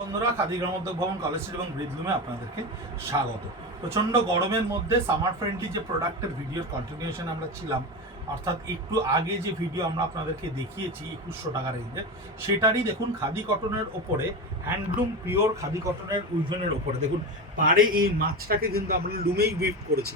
বন্ধুরা, খাদি গ্রামোদ্যোগ ভবন college street এবং ব্রিজলুমে আপনাদেরকে স্বাগত। প্রচণ্ড গরমের মধ্যে সামার ফ্রেন্ডলি যে প্রোডাক্টের ভিডিওর কন্টিনিউশন আমরা ছিলাম, অর্থাৎ একটু আগে যে ভিডিও আমরা আপনাদেরকে দেখিয়েছি 2100 টাকা রেঞ্জে, সেটারই দেখুন খাদি কটনের ওপরে হ্যান্ডলুম পিওর খাদি কটনের উইভেনের ওপরে দেখুন পাড়ে এই মাছটাকে কিন্তু আমরা লুমেই উইভ করেছি।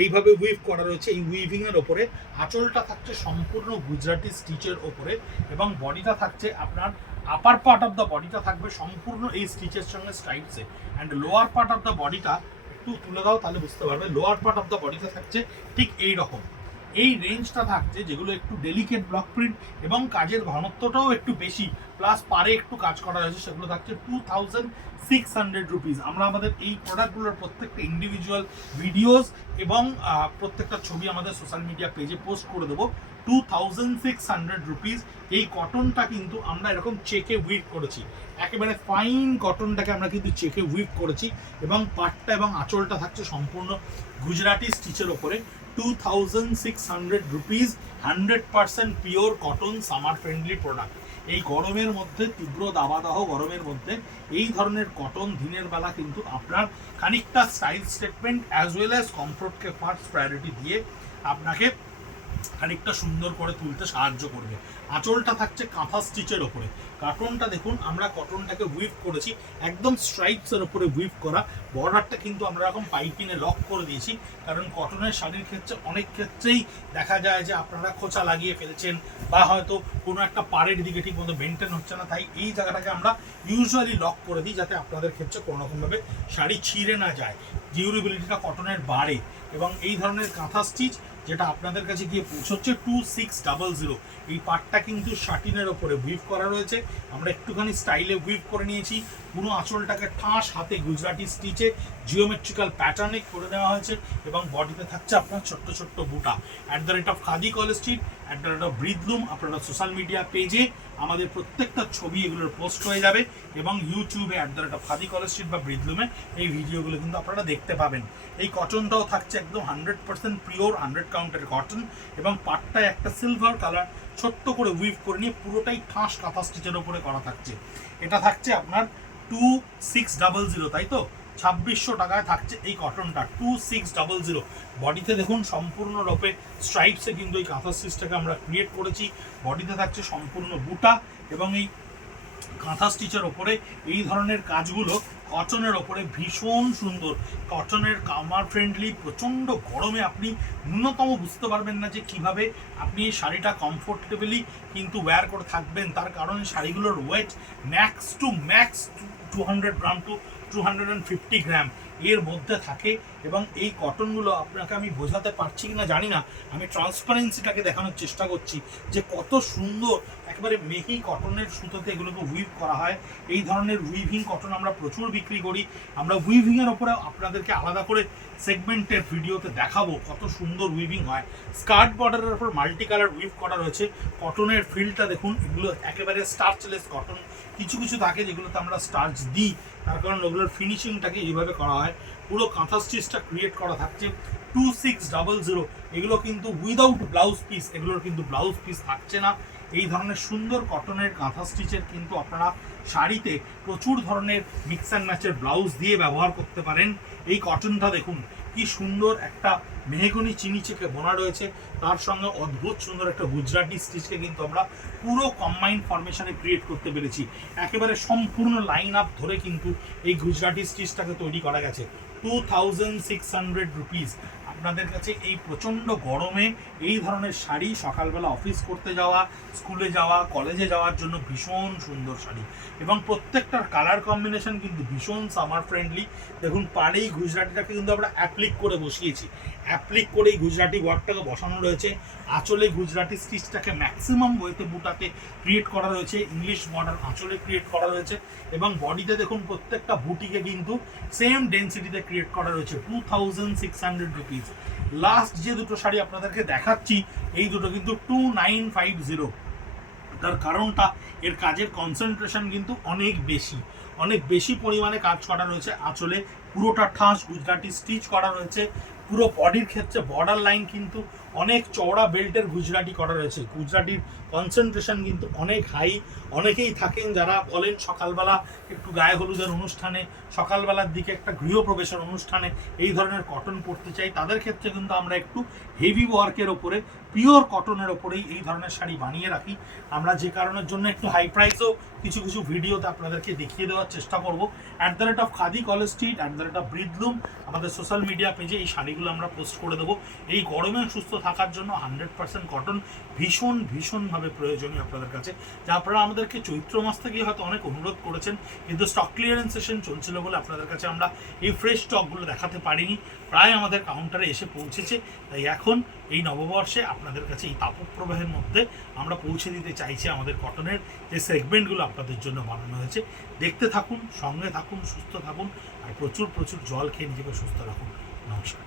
এইভাবে উইভ করা রয়েছে। এই উইভিংয়ের ওপরে আঁচলটা থাকছে সম্পূর্ণ গুজরাটি স্টিচের ওপরে এবং বডিটা থাকছে আপনার আপার পার্ট অফ দ্য বডিটা থাকবে সম্পূর্ণ এই স্টিচের সঙ্গে স্ট্রাইপসে, and lower part of the বডিটা একটু তুলে দাও তাহলে বুঝতে পারবে। লোয়ার পার্ট অফ দ্য বডিটা থাকছে ঠিক এই রকম। এই রেঞ্জটা থাকছে যেগুলো একটু ডেলিকেট ব্লক প্রিন্ট এবং কাজের ঘনত্বটাও একটু বেশি, প্লাস পারে একটু কাজ করা হয়েছে, সেগুলো থাকছে 2600 রুপিস। আমরা আমাদের এই প্রোডাক্টগুলোর প্রত্যেকটা ইন্ডিভিজুয়াল ভিডিওস এবং প্রত্যেকটা ছবি আমাদের সোশ্যাল মিডিয়া পেজে পোস্ট করে দেবো। 2600 রুপিস। এই কটনটা কিন্তু আমরা এরকম চেকে উইভ করেছি, একেবারে ফাইন কটনটাকে আমরা কিন্তু চেকে উইভ করেছি এবং পাটটা এবং আঁচলটা থাকছে সম্পূর্ণ গুজরাটি স্টিচের ওপরে। 2600 rupees, 100% pure cotton summer friendly product. এই গরমের মধ্যে, তীব্র দাবাদাহ গরমের মধ্যে এই ধরনের কটন দিনের বেলা কিন্তু আপনার খানিকটা style statement as well as কমফোর্টকে ফার্স্ট প্রায়োরিটি দিয়ে আপনাকে খানিকটা সুন্দর করে তুলতে সাহায্য করবে। আঁচলটা থাকছে কাঁথা স্টিচের ওপরে। কাটনটা দেখুন আমরা কটনটাকে উইভ করেছি একদম স্ট্রাইপসের ওপরে উইভ করা। বর্ডারটা কিন্তু আমরা এরকম পাইপিনে লক করে দিয়েছি, কারণ কটনের শাড়ির ক্ষেত্রে অনেক ক্ষেত্রেই দেখা যায় যে আপনারা খোঁচা লাগিয়ে ফেলছেন বা হয়তো কোনো একটা পাড়ের দিকে ঠিক মতো মেনটেন হচ্ছে না, তাই এই জায়গাটাকে আমরা ইউজুয়ালি লক করে দিই যাতে আপনাদের ক্ষেত্রে কোনো রকমভাবে শাড়ি ছিঁড়ে না যায়, ডিউরেবিলিটিটা কটনের বাড়ে। এবং এই ধরনের কাঁথা স্টিচ যেটা আপনাদের কাছে গিয়ে পৌঁছচ্ছে 2600। এই পাটটা কিন্তু শাটিনের ওপরে উইভ করা রয়েছে, আমরা একটুখানি স্টাইলে উইভ করে নিয়েছি। পুরো আঁচলটাকে ঠাস হাতে গুজরাটি স্টিচে জিওমেট্রিক্যাল প্যাটার্নে করে দেওয়া হয়েছে এবং বডিতে থাকছে আপনার ছোট্ট ছোট্ট বুটা। @, খাদি কলেজ স্ট্রিট, @, ব্রিজলুম, আপনারা সোশ্যাল মিডিয়া পেজে আমাদের প্রত্যেকটা ছবি এগুলোর পোস্ট হয়ে যাবে এবং ইউটিউবে @, খাদি কলেজ স্ট্রিট বা ব্রিজলুমে এই ভিডিওগুলো কিন্তু আপনারা দেখতে পাবেন। এই কটনটাও থাকছে একদম 100% পিওর 100 কাউন্টের কটন এবং পাটটায় একটা সিলভার কালার ছোট্ট করে উইভ করে নিয়ে পুরোটাই ঠাস কাঁথা স্টিচের ওপরে করা থাকছে। এটা থাকছে আপনার 2600, তাই তো 2600 টাকায় থাকছে এই কটনটা 2600। বডিতে দেখুন সম্পূর্ণরূপে স্ট্রাইপসে কিন্তু এই কাঁথা স্টিচটাকে আমরা ক্রিয়েট করেছি। বডিতে থাকছে সম্পূর্ণ বুটা এবং এই কাঁথা স্টিচের ওপরে এই ধরনের কাজগুলো কটনের ওপরে ভীষণ সুন্দর। কটনের কামার ফ্রেন্ডলি, প্রচণ্ড গরমে আপনি ন্যূনতম বুঝতে পারবেন না যে কিভাবে আপনি এই শাড়িটা কমফোর্টেবলি কিন্তু ওয়্যার করে থাকবেন, তার কারণ শাড়িগুলোর ওয়েট ম্যাক্স 200 গ্রাম টু 250 গ্রাম এর মধ্যে থাকে। এবং এই কটনগুলো আপনাকে আমি বোঝাতে পারছি কিনা জানি না, আমি ট্রান্সপারেন্সিটাকে দেখানোর চেষ্টা করছি যে কত সুন্দর একেবারে মেহি কটনের সুতোতে এগুলোকে উইভ করা হয়। এই ধরনের উইভিং কটন আমরা প্রচুর বিক্রি করি। আমরা উইভিংয়ের ওপরে আপনাদেরকে আলাদা করে সেগমেন্টের ভিডিওতে দেখাবো কত সুন্দর উইভিং হয়। স্কার্ট বর্ডারের ওপর মাল্টি কালার উইভ করা রয়েছে। কটনের ফিলটা দেখুন, এগুলো একেবারে স্টার্চলেস কটন। কিছু কিছু থাকে যেগুলোতে আমরা স্টার্চ দিই, তার কারণ ওগুলোর ফিনিশিংটাকে এইভাবে করা হয়। পুরো কাঁথা স্টিচটা ক্রিয়েট করা থাকছে 2600। এগুলো কিন্তু উইদাউট ব্লাউজ পিস, এগুলোর কিন্তু ব্লাউজ পিস থাকছে না। এই ধরনের সুন্দর কটনের কাঁথা স্টিচের কিন্তু আপনারা শাড়িতে প্রচুর ধরনের মিক্স অ্যান্ড ম্যাচের ব্লাউজ দিয়ে ব্যবহার করতে পারেন। এই কটনটা দেখুন কি সুন্দর একটা মেহগনি চিনি চেকে বোনা রয়েছে, তার সঙ্গে অদ্ভুত সুন্দর একটা গুজরাটি স্টিচকে কিন্তু আমরা পুরো কম্বাইন্ড ফরমেশনে ক্রিয়েট করতে পেরেছি। একেবারে সম্পূর্ণ লাইন আপ ধরে কিন্তু এই গুজরাটি স্টিচটাকে তৈরি করা গেছে। 2600 রুপিস। আপনাদের কাছে এই প্রচণ্ড গরমে এই ধরনের শাড়ি সকালবেলা অফিস করতে যাওয়া, স্কুলে যাওয়া, কলেজে যাওয়ার জন্য ভীষণ সুন্দর শাড়ি এবং প্রত্যেকটার কালার কম্বিনেশন কিন্তু ভীষণ সামার ফ্রেন্ডলি। দেখুন পাড়েই গুজরাটিটাকে কিন্তু আমরা অ্যাপ্লিক করে বসিয়েছি, অ্যাপ্লিক করে এই গুজরাটি ওয়ার্কটাকে বসানো রয়েছে। আঁচলে গুজরাটি স্টিচটাকে ম্যাক্সিমাম ওয়েতে বুটাতে ক্রিয়েট করা রয়েছে, ইংলিশ মডার্ন আঁচলে ক্রিয়েট করা রয়েছে এবং বডিতে দেখুন প্রত্যেকটা বুটিকে কিন্তু সেম ডেন্সিটিতে ক্রিয়েট করা রয়েছে। 2600 রুপিস। লাস্ট যে দুটো শাড়ি আপনাদেরকে দেখাচ্ছি এই দুটো কিন্তু 2950। তার কারণটা এর কাজের কনসেন্ট্রেশন কিন্তু অনেক বেশি পরিমাণে কাজ করা রয়েছে। আঁচলে পুরোটা ঠাস গুজরাটি স্টিচ করা রয়েছে। পুরো বডির ক্ষেত্রে বর্ডার লাইন কিন্তু অনেক চওড়া বেল্টের গুজরাটি করা রয়েছে। গুজরাটির কনসেন্ট্রেশন কিন্তু অনেক হাই। অনেকেই থাকেন যারা বলেন সকালবেলা একটু গায়ে হলুদের অনুষ্ঠানে, সকালবেলার দিকে একটা গৃহপ্রবেশের অনুষ্ঠানে এই ধরনের কটন পরতে চাই, তাদের ক্ষেত্রে কিন্তু আমরা একটু হেভি ওয়ার্কের ওপরে, পিওর কটনের ওপরেই এই ধরনের শাড়ি বানিয়ে রাখি। আমরা যে কারণের জন্য একটু হাই প্রাইসও কিছু কিছু ভিডিওতে আপনাদেরকে দেখিয়ে দেওয়ার চেষ্টা করব। @খাদি কলেজ স্ট্রিট, @ব্রিদলুম আমাদের সোশ্যাল মিডিয়া পেজে এই শাড়িগুলো আমরা পোস্ট করে দেবো। এই গরমে সুস্থ থাকার জন্য 100% কটন ভীষণভাবে প্রয়োজনীয় আপনাদের কাছে, যা আপনারা আমাদেরকে চৈত্র মাস থেকেই হয়তো অনেক অনুরোধ করেছেন, কিন্তু স্টক ক্লিয়ারেন্স সেশন চলছিল বলে আপনাদের কাছে আমরা এই ফ্রেশ স্টকগুলো দেখাতে পারিনি। প্রায় আমাদের কাউন্টারে এসে পৌঁছেছে, তাই এখন এই নববর্ষে আপনাদের কাছে এই তাপপ্রবাহের মধ্যে আমরা পৌঁছে দিতে চাইছি আমাদের কটনের যে সেগমেন্টগুলো আপনাদের জন্য বানানো হয়েছে। দেখতে থাকুন, সঙ্গে থাকুন, সুস্থ থাকুন, আর প্রচুর জল খেয়ে নিজেকে সুস্থ রাখুন। নমস্কার।